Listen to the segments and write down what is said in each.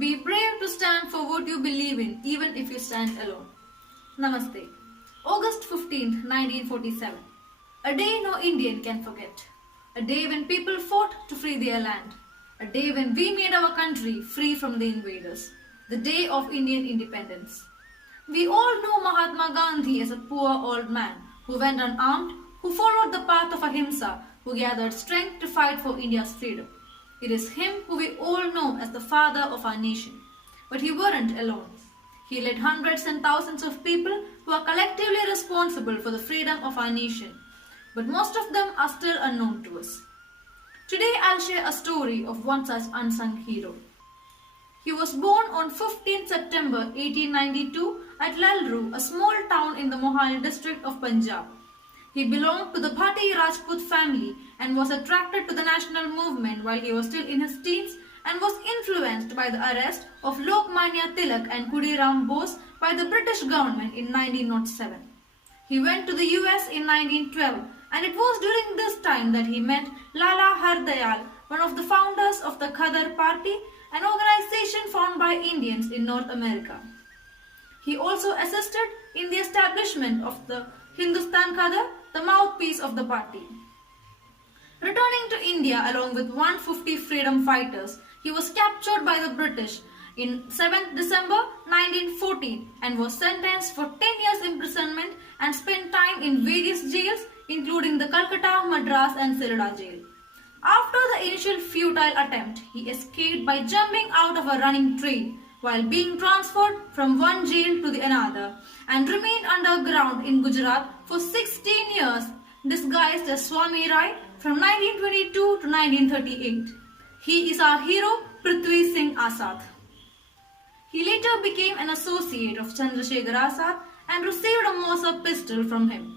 Be brave to stand for what you believe in, even if you stand alone. Namaste. August 15th, 1947. A day no Indian can forget. A day when people fought to free their land. A day when we made our country free from the invaders. The day of Indian independence. We all know Mahatma Gandhi as a poor old man who went unarmed, who followed the path of ahimsa, who gathered strength to fight for India's freedom. It is him who we all know as the father of our nation. But he weren't alone. He led hundreds and thousands of people who are collectively responsible for the freedom of our nation. But most of them are still unknown to us. Today I'll share a story of one such unsung hero. He was born on 15 September 1892 at Lalru, a small town in the Mohali district of Punjab. He belonged to the Bhati Rajput family and was attracted to the national movement while he was still in his teens and was influenced by the arrest of Lokmanya Tilak and Khudiram Bose by the British government in 1907. He went to the US in 1912 and it was during this time that he met Lala Hardayal, one of the founders of the Khadar Party, an organization formed by Indians in North America. He also assisted in the establishment of the Hindustan Khadar, the mouthpiece of the party. Returning to India along with 150 freedom fighters, he was captured by the British in 7th December 1914 and was sentenced for 10 years imprisonment and spent time in various jails including the Calcutta, Madras and Silda jail. After the initial futile attempt, he escaped by jumping out of a running train while being transferred from one jail to the another and remained underground in Gujarat for 16 years disguised as Swami Rai from 1922 to 1938. He is our hero Prithvi Singh Azad. He later became an associate of Chandrasekhar Azad and received a Moser pistol from him.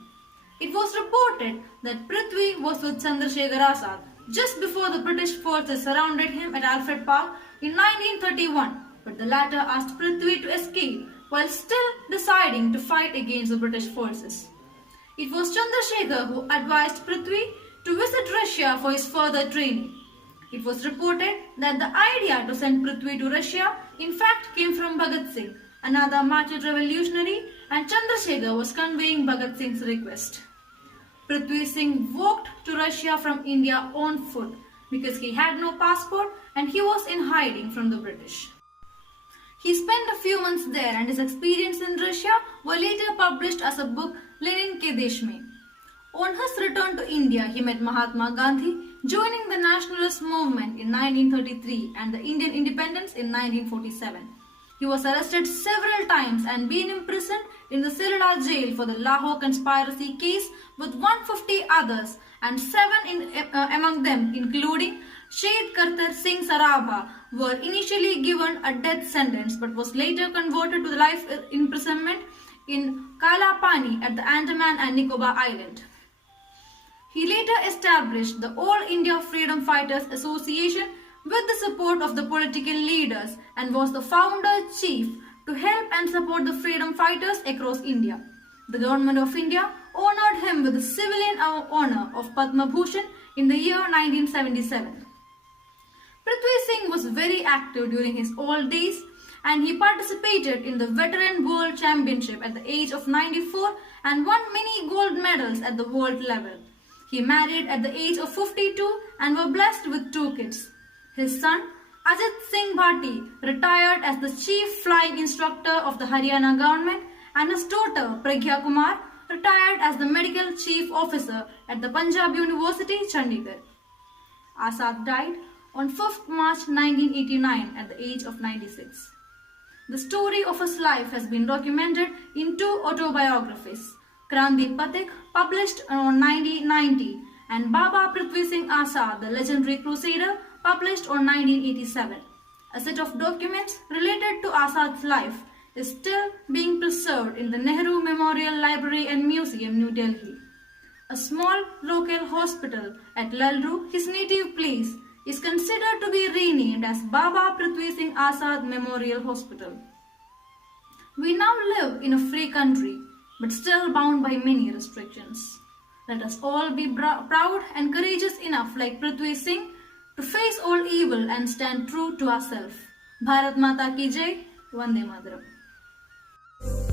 It was reported that Prithvi was with Chandrasekhar Azad just before the British forces surrounded him at Alfred Park in 1931, but the latter asked Prithvi to escape while still deciding to fight against the British forces. It was Chandrasekhar who advised Prithvi to visit Russia for his further training. It was reported that the idea to send Prithvi to Russia in fact came from Bhagat Singh, another martyred revolutionary, and Chandrasekhar was conveying Bhagat Singh's request. Prithvi Singh walked to Russia from India on foot because he had no passport and he was in hiding from the British. He spent a few months there and his experience in Russia were later published as a book Lenin Ke Desh Mein. On his return to India, he met Mahatma Gandhi, joining the nationalist movement in 1933 and the Indian independence in 1947. He was arrested several times and been imprisoned in the Silda jail for the Lahore conspiracy case with 150 others and among them including Shahid Kartar Singh Sarabha were initially given a death sentence but was later converted to the life imprisonment in Kala Pani at the Andaman and Nicobar Island. He later established the All India Freedom Fighters Association with the support of the political leaders and was the founder chief to help and support the freedom fighters across India. The government of India honored him with the civilian honor of Padma Bhushan in the year 1977. Prithvi Singh was very active during his old days and he participated in the Veteran World Championship at the age of 94 and won many gold medals at the world level. He married at the age of 52 and were blessed with 2 kids. His son, Ajit Singh Bhati, retired as the chief flying instructor of the Haryana government and his daughter, Pragya Kumar, retired as the medical chief officer at the Punjab University, Chandigarh. Azad died on 5th March 1989 at the age of 96. The story of his life has been documented in 2 autobiographies, Kranti Pathik, published on 1990, and Baba Prithvi Singh Azad, the legendary crusader, published on 1987. A set of documents related to Azad's life is still being preserved in the Nehru Memorial Library and Museum, New Delhi. A small local hospital at Lalru, his native place, is considered to be renamed as Baba Prithvi Singh Azad Memorial Hospital. We now live in a free country, but still bound by many restrictions. Let us all be proud and courageous enough like Prithvi Singh to face all evil and stand true to ourselves. Bharat माता की जय, वंदे मातरम।